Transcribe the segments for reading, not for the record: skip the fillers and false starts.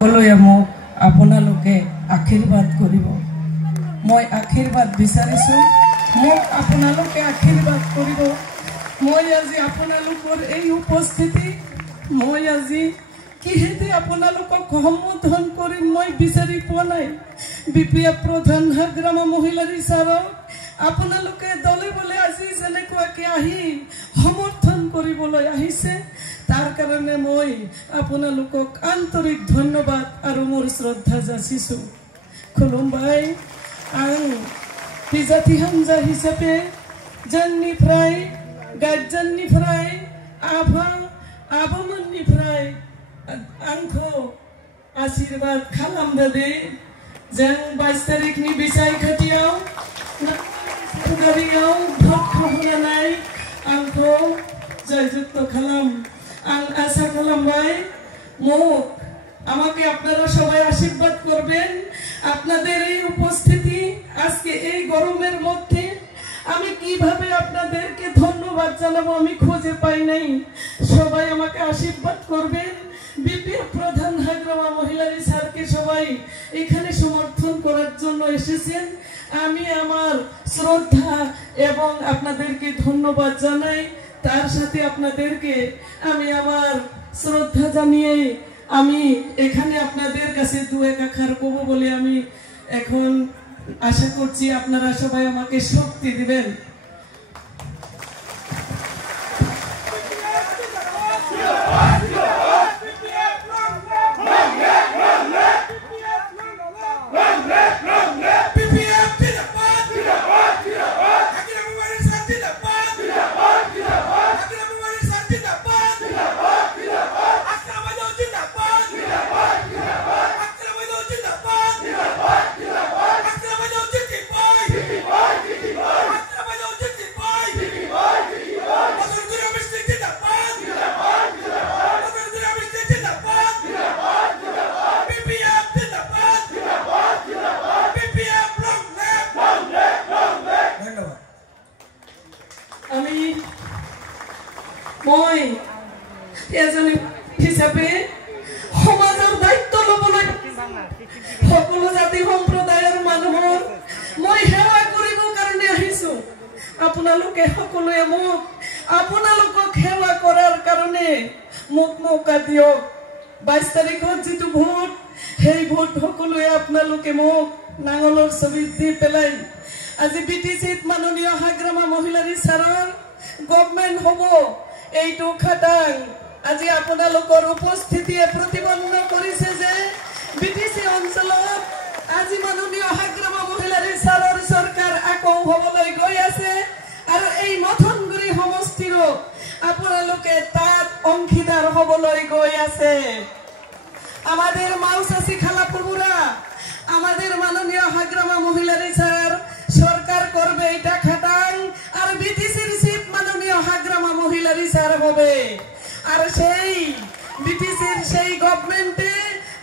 সকলোৱে মোক আপোনালোকে আশীৰ্বাদ কৰিব। মই আশীৰ্বাদ বিচাৰিছোঁ, মোক আপোনালোকে আশীৰ্বাদ কৰিব। মই আজি আপোনালোকৰ এই উপস্থিতি, মই আজি কিহেদি আপোনালোকক সম্বোধন কৰিম মই বিচাৰি পোৱা নাই। বিপিএফ প্ৰধান হাগ্ৰামা মহিলাৰী ছাৰক আপোনালোকে দলে বলে আজি যেনেকুৱাকৈ আহি সমৰ্থন কৰিবলৈ আহিছে, তাৰ কাৰণে মই আপোনালোকক আন্তৰিক ধন্যবাদ আৰু মোৰ শ্ৰদ্ধা যাচিছোঁ। खुलुमबाय। आं बिजाथि हान्जा हिसाबै जोंनिफ्राय गार्जेननिफ्राय आब'मोननिफ्राय आंखौ आशीर्बाद खालामदो दे जों 22 तारिखनि बिसायख'थियाव गारियाव भट होनानै आंखौ জয়যুক্ত খালাম। आं आशा खालामबाय আমাকে আপনারা সবাই আশীর্বাদ করবেন। আপনাদের এই উপস্থিতি আজকে এই গরমের মধ্যে আমি কিভাবে আপনাদেরকে ধন্যবাদ জানাবো আমি খুঁজে পাই নাই। সবাই আমাকে আশীর্বাদ করবেন। বিপিএফ প্রধান হাগ্রামা মহিলারী স্যারকে সবাই এখানে সমর্থন করার জন্য এসেছেন। আমি আমার শ্রদ্ধা এবং আপনাদেরকে ধন্যবাদ জানাই। তার সাথে আপনাদেরকে আমি আমার শ্রদ্ধা জানিয়ে আমি এখানে আপনাদের কাছে দু এক আখার কব বলে আমি এখন আশা করছি আপনারা সবাই আমাকে শক্তি দিবেন। মই এজনী হিচাপে সমাজৰ দায়িত্ব ল'বলৈ সকলো জাতি সম্প্ৰদায়ৰ মানুহৰ মই সেৱা কৰিবৰ কাৰণে আহিছো। আপোনালোকে সকলোৱে মোক আপোনালোকক সেৱা কৰাৰ কাৰণে মোক মৌকা দিয়ক। 22 তাৰিখত যিটো ভোট, সেই ভোট সকলোৱে আপোনালোকে মোক নাঙলৰ ছবিত দি পেলাই আজি বিটিচিত মাননীয় হাগ্ৰামা মহিলাৰী ছাৰৰ গভৰ্ণমেণ্ট হ'ব এইটো খাটাং আজি আপোনালোকৰ উপস্থিতিয়ে প্ৰতিবন্ধ কৰিছে যে বিটিচি অঞ্চলত আজি মাননীয় হাগ্ৰামা মহিলাৰী ছাৰৰ চৰকাৰ আকৌ হ'বলৈ গৈ আছে আৰু এই মথনগুৰি সমষ্টিৰো আপোনালোকে তাত অংশীদাৰ হ'বলৈ গৈ আছে। আমাদের মাউসাসি খালা পুবুরা আমাদের মাননীয় হাগ্রামা মহিলারী স্যার সরকার করবে এটা খাটাং আর বিটিসির চিফ মাননীয় হাগ্রামা মহিলারী স্যার হবে। আর সেই বিটিসির সেই গভর্নমেন্টে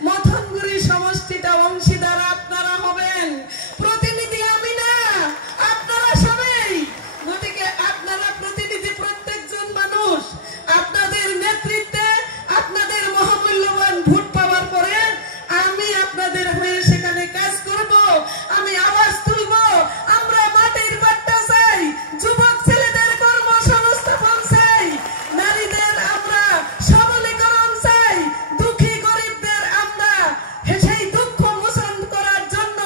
মথনগুরি সমষ্টিটা অংশীদার আপনারা হবেন, প্রতিনিধি আমি না, আপনারা সবাই। গতিকে আপনারা প্রতিনিধি প্রত্যেকজন মানুষ আপনাদের নেতৃত্বে আপনাদের মহামূল্যবান ভোট পাওয়ার পরে আমি আপনাদের হয়ে সেখানে কাজ করব, আমি আওয়াজ তুলব। আমরা মাটির বাট্টা চাই, যুবক ছেলেদের কর্মসংস্থাপন চাই, নারীদের আমরা সবলীকরণ চাই, দুঃখী গরিবদের আমরা সেই দুঃখ মোচন করার জন্য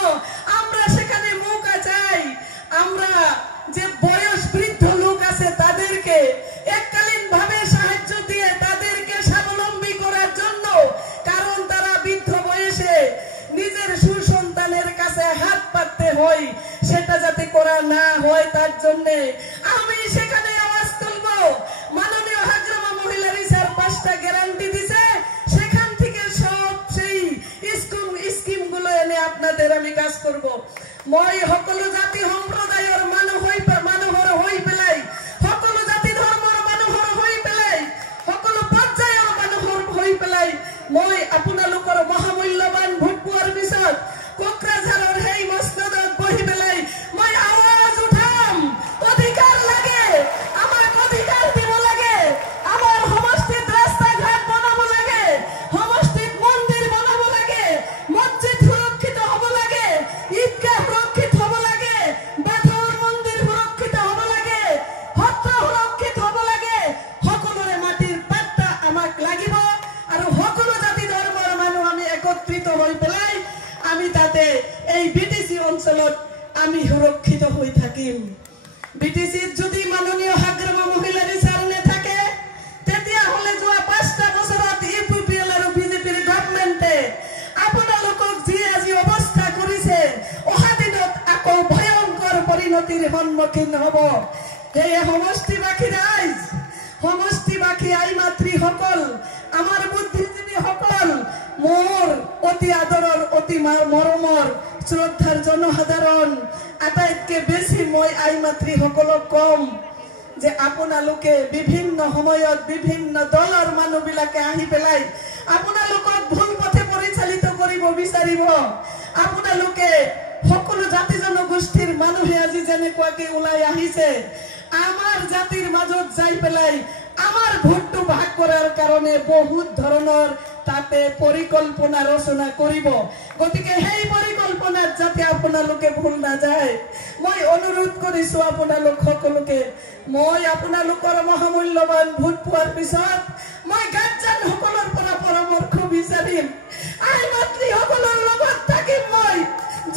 আমরা সেখানে মৌকা চাই। আমরা যে বয়স বৃদ্ধ লোক আছে তাদেরকে এককালীন ভাবে সাহায্য দিয়ে তাদেরকে স্বাবলম্বী করার জন্য, কারণ তারা বৃদ্ধ বয়সে নিজের সুসন্তানের কাছে হাত পাততে হয়, সেটা যাতে করা না হয় তার জন্য আমি সেখানে আওয়াজ তুলব। মাননীয় হাগ্রামা মহিলারী স্যার 5টা গ্যারান্টি দিছে, সেখান থেকে সব সেই স্কিমগুলো এনে আপনাদের আমি কাজ করব। মই সকলো জাতি সম্প্ৰদায়ৰ মানুহৰ হৈ পেলাই, সকলো জাতি ধৰ্মৰ মানুহৰ হৈ পেলাই, সকলো পৰ্যায়ৰ মানুহৰ হৈ পেলাই মই আপোনালোকৰ মহামূল্যবান ভোট পোৱাৰ পিছত কোকৰাঝাৰৰ সেই মছনদত বহি পেলাই মই আৱাজ উঠাম। অধিকাৰ লাগে, আমাক অধিকাৰ দিব লাগে, আমাৰ সমষ্টিত ৰাস্তা ঘাট বনাব লাগে, সমষ্টিত মন্দিৰ বনাব লাগে। উপনীত হই পেলাই আমি তাতে এই বিটিসি অঞ্চলত আমি সুরক্ষিত হই থাকিম। বিটিসি যদি মাননীয় হাগ্রামা মহিলাৰী চাৰণে থাকে তেতিয়া হলে যোৱা 5টা বছৰত ইউপিপিএল আৰু বিজেপিৰ গভৰ্ণমেণ্টে আপোনালোকক যি আজি অৱস্থা কৰিছে অহা দিনত আকৌ ভয়ংকৰ পৰিণতিৰ সন্মুখীন হ'ব। সেয়ে সমষ্টিবাসী ৰাইজ, সমষ্টিবাসী আই মাতৃসকল, আমাৰ বুদ্ধিজীৱীসকল, মোৰ অতি আদৰৰ অতি মৰমৰ শ্ৰদ্ধাৰ জনসাধাৰণ, আটাইতকৈ বেছি মই আই মাতৃসকলক কম যে আপোনালোকে বিভিন্ন সময়ত বিভিন্ন দলৰ মানুহবিলাকে আহি পেলাই আপোনালোকক ভুল পথে পৰিচালিত কৰিব বিচাৰিব। আপোনালোকে সকলো জাতি জনগোষ্ঠীৰ মানুহে আজি যেনেকুৱাকে ওলাই আহিছে আমাৰ জাতিৰ মাজত যাই পেলাই আমাৰ ভোটটো ভাগ কৰাৰ কাৰণে বহুত ধৰণৰ তাতে পৰিকল্পনা ৰচনা কৰিব। গতিকে সেই পৰিকল্পনাত যাতে আপোনালোকে ভুল নাযায় মই অনুৰোধ কৰিছো আপোনালোক সকলোকে। মই আপোনালোকৰ মহামূল্যৱান ভোট পোৱাৰ পিছত মই গাৰ্জেনসকলৰ পৰা পৰামৰ্শ বিচাৰিম। আই মাতৃসকলৰ লগত থাকিম মই,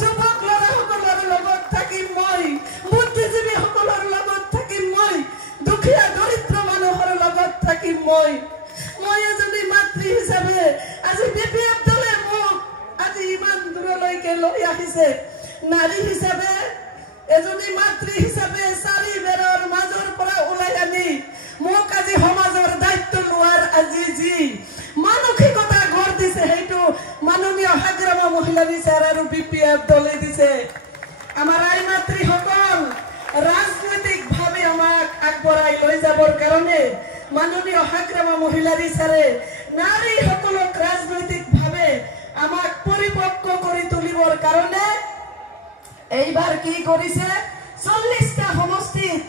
যুৱক ল'ৰাসকলৰ লগত থাকিম মই, বুদ্ধিজীৱীসকলৰ লগত থাকিম মই, দুখীয়া দৰিদ্ৰ মানুহৰ লগত থাকিম মই। মই এজনী মাতৃ হিচাপে আজি বিপিএফ দলে মোক আজি ইমান দূৰলৈকে লৈ আহিছে। নাৰী হিচাপে এজনী মাতৃ হিচাপে 4 বেৰৰ মাজৰ পৰা ওলাই আনি মোক আজি সমাজৰ দায়িত্ব লোৱাৰ আজি যি মানসিকতা গঢ় দিছে সেইটো মাননীয় হাগ্ৰামা মহিলাৰী ছাৰ আৰু বিপিএফ দলে দিছে। আমাৰ আই মাতৃসকল ৰাজনৈতিকভাৱে আমাক আগবঢ়াই লৈ যাবৰ কাৰণে মাননীয় হাগ্ৰামা মহিলাৰী ছাৰে নাৰীসকলক ৰাজনৈতিকভাৱে আমাক পৰিপক্ক কৰি তুলিবৰ কাৰণে এইবাৰ কি কৰিছে 40টা সমষ্টিত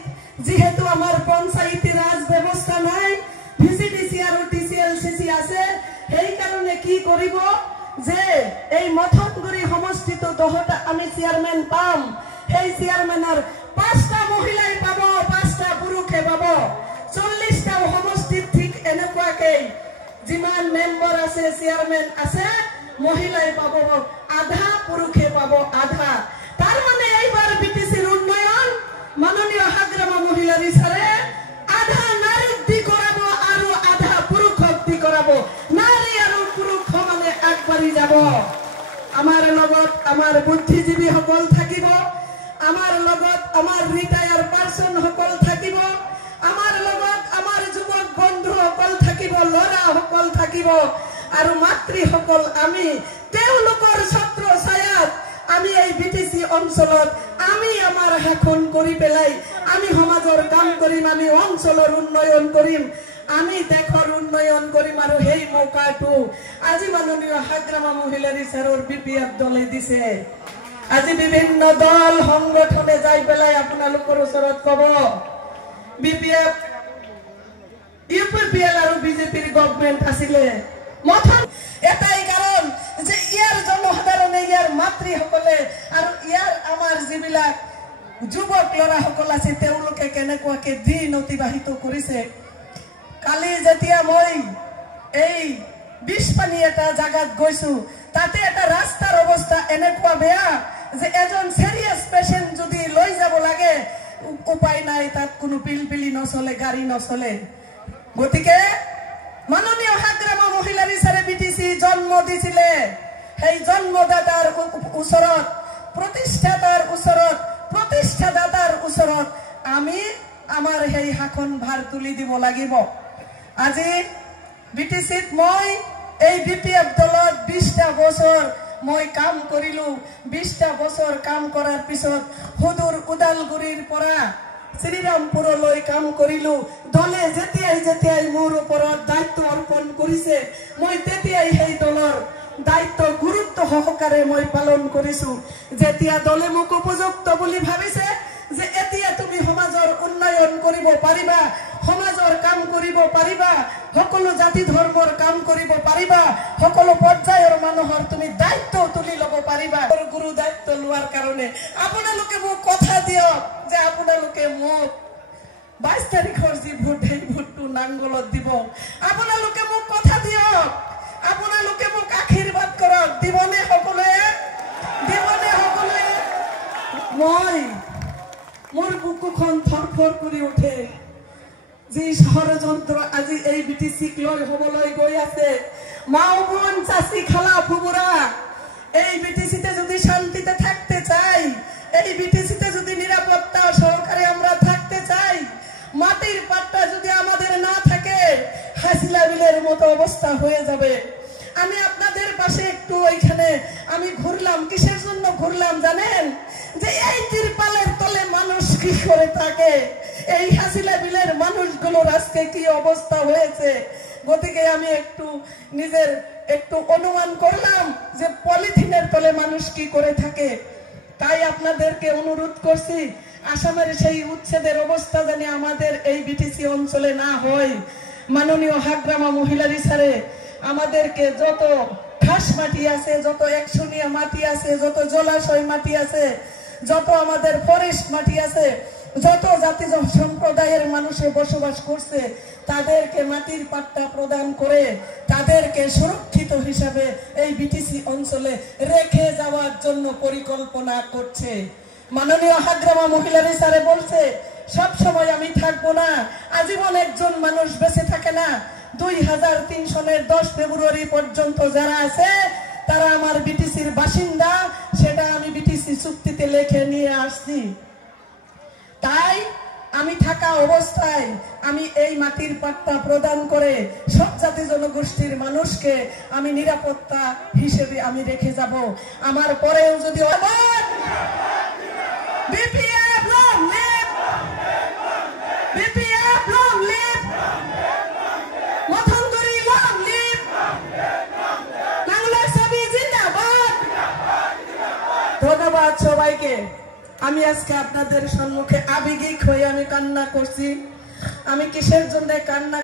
যেহেতু আমাৰ পঞ্চায়তী ৰাজ ব্যৱস্থা নাই, ভিচিডিসি আৰু টিসিএলসিসি আছে, সেই কাৰণে কি কৰিব যে এই মথনগুৰি সমষ্টিটো 10টা আমি চেয়াৰম্যান পাম। সেই চেয়াৰম্যানৰ 5টা মহিলাই পাব, 5টা পুৰুষে পাব। 40টা সমষ্টিত ঠিক এনেকুৱাকে যিমান মেম্বাৰ আছে চেয়াৰম্যান আছে মহিলাই পাব আধা, পুৰুষে পাব আধা। তাৰ মানে এইবাৰ বিটিসিৰ উন্নয়ন মাননীয় হাগ্ৰামা মহিলাৰী ছাৰে আধা নাৰীক দি কৰাব আৰু আধা পুৰুষক দি কৰাব। নাৰী আৰু পুৰুষ সমানে আগবাঢ়ি যাব। আমাৰ লগত আমাৰ বুদ্ধিজীৱীসকল থাকিব, আমাৰ লগত আমাৰ ৰিটায়াৰ পাৰ্চন সকল থাকিব, আমাৰ লগত আমাৰ যুৱক বন্ধুসকল থাকিব, ল'ৰাসকল থাকিব আৰু মাতৃসকল আমি তেওঁলোকৰ ছত্ৰ ছায়াত আমি এই বিটিসি অঞ্চলত আমি আমাৰ শাসন কৰি পেলাই আমি সমাজৰ কাম কৰিম, আমি অঞ্চলৰ উন্নয়ন কৰিম, আমি দেশৰ উন্নয়ন কৰিম। আৰু সেই মৌকাটো আজি মাননীয় হাগ্ৰামা মহিলাৰী ছাৰৰ বিপিএফ দলে দিছে। আজি বিভিন্ন দল সংগঠনে যাই পেলাই আপোনালোকৰ ওচৰত কব বিপিএফ ইউপিপিএল আৰু বিজেপিৰ গভৰ্ণমেণ্ট আছিলে। মথন এটাই কাৰণ যে ইয়াৰ জনসাধাৰণে ইয়াৰ মাতৃসকলে আৰু ইয়াৰ আমাৰ যিবিলাক যুৱক ল'ৰাসকল আছে তেওঁলোকে কেনেকুৱাকে দিন অতিবাহিত কৰিছে। কালি যেতিয়া মই এই বিষপানী এটা জাগাত গৈছো তাতে এটা ৰাস্তাৰ অৱস্থা এনেকুৱা বেয়া যে এজন সিৰিয়াস পেশেন্ট যদি লৈ যাব লাগে উপায় নাই, তাত কোনো পিলপিলি নচলে, গাড়ী নচলে। গতিকে মাননীয় হাগ্ৰামা মহিলাৰী ছাৰে বিটিসি জন্ম দিছিলে, সেই জন্মদাতাৰ ওচৰত প্ৰতিষ্ঠাতাৰ ওচৰত প্ৰতিষ্ঠাদাতাৰ ওচৰত আমি আমাৰ সেই শাসন ভাৰ তুলি দিব লাগিব। আজি বিটিসিত মই এই বিপিএফ দলত 20টা বছৰ মই কাম কৰিলো। 20টা বছৰ কাম কৰাৰ পিছত সুদূৰ ওদালগুৰিৰ পৰা শ্ৰীৰামপুৰলৈ কাম কৰিলো। দলে যেতিয়াই মোৰ ওপৰত দায়িত্ব অৰ্পণ কৰিছে মই তেতিয়াই সেই দলৰ দায়িত্ব গুৰুত্ব সহকাৰে মই পালন কৰিছো। যেতিয়া দলে মোক উপযুক্ত বুলি ভাবিছে যে এতিয়া তুমি সমাজৰ উন্নয়ন কৰিব পাৰিবা, সমাজৰ কাম কৰিব পাৰিবা, সকলো জাতি ধৰ্মৰ কাম কৰিব পাৰিবা, সকলো পৰ্যায়ৰ মানুহৰ তুমি দায়িত্ব তুলি ল'ব পাৰিবা, গুৰু দায়িত্ব লোৱাৰ কাৰণে আপোনালোকে মোক কথা দিয়ক যে আপোনালোকে মোক 22 তাৰিখৰ যি ভোট সেই ভোটটো নাংগলত দিব। আপোনালোকে মোক কথা দিয়ক, আপোনালোকে মোক আশীৰ্বাদ কৰক, দিব ফর করে উঠে যে ষড়যন্ত্র আজি এই বিটিসি লয় হবলৈ গৈ আছে। মা বোন চাচি খালা ফুবুরা, এই বিটিসিতে যদি শান্তিতে থাকতে চাই, এই বিটিসিতে যদি নিরাপত্তা সহকারে আমরা থাকতে চাই, মাটির পাট্টা যদি আমাদের না থাকে হাসিলা বিলের মতো অবস্থা হয়ে যাবে। আমি আপনাদের পাশে একটু ওইখানে আমি ঘুরলাম। কিসের জন্য ঘুরলাম জানেন? যে এই তিরপালের তলে মানুষ কি করে থাকে, এই হাসিলা বিলের মানুষগুলোর আজকে কি অবস্থা হয়েছে। গতিকে আমি একটু নিজের একটু অনুমান করলাম যে পলিথিনের তলে মানুষ কি করে থাকে। তাই আপনাদেরকে অনুরোধ করছি, আসামের সেই উচ্ছেদের অবস্থা জানি আমাদের এই বিটিসি অঞ্চলে না হয়। মাননীয় হাগ্রামা মহিলারি স্যারে আমাদেরকে যত ঘাস মাটি আছে, যত একশনিয়া মাটি আছে, যত জলাশয় মাটি আছে, যত আমাদের ফরেস্ট মাটি আছে, যত জাতি সম্প্রদায়ের মানুষে বসবাস করছে তাদেরকে মাটির পাট্টা প্রদান করে তাদেরকে সুরক্ষিত হিসাবে এই বিটিসি অঞ্চলে রেখে যাওয়ার জন্য পরিকল্পনা করছে। মাননীয় হাগ্রামা মহিলারি স্যারে বলছে সব সময় আমি থাকবো না, আজীবন একজন মানুষ বেঁচে থাকে না। 2003 সনের 10 ফেব্রুয়ারি পর্যন্ত যারা আছে তারা আমার বিটিসির বাসিন্দা, সেটা আমি বিটিসি চুক্তিতে লিখে নিয়ে আসছি। তাই আমি থাকা অবস্থায় আমি এই মাটির পাট্টা প্রদান করে সব জাতি জনগোষ্ঠীর মানুষকে আমি নিরাপত্তা হিসেবে আমি রেখে যাব। আমার পরেও যদি BPF long live, BPF long live, মথনগরি লং লিভ, বাংলার ছবি জিন্দাবাদ। ধন্যবাদ সবাইকে। আমি আজকে আপনাদের সম্মুখে আবেগিক হয়ে আমি কান্না করছি। আমি কিসের জন্য কান্না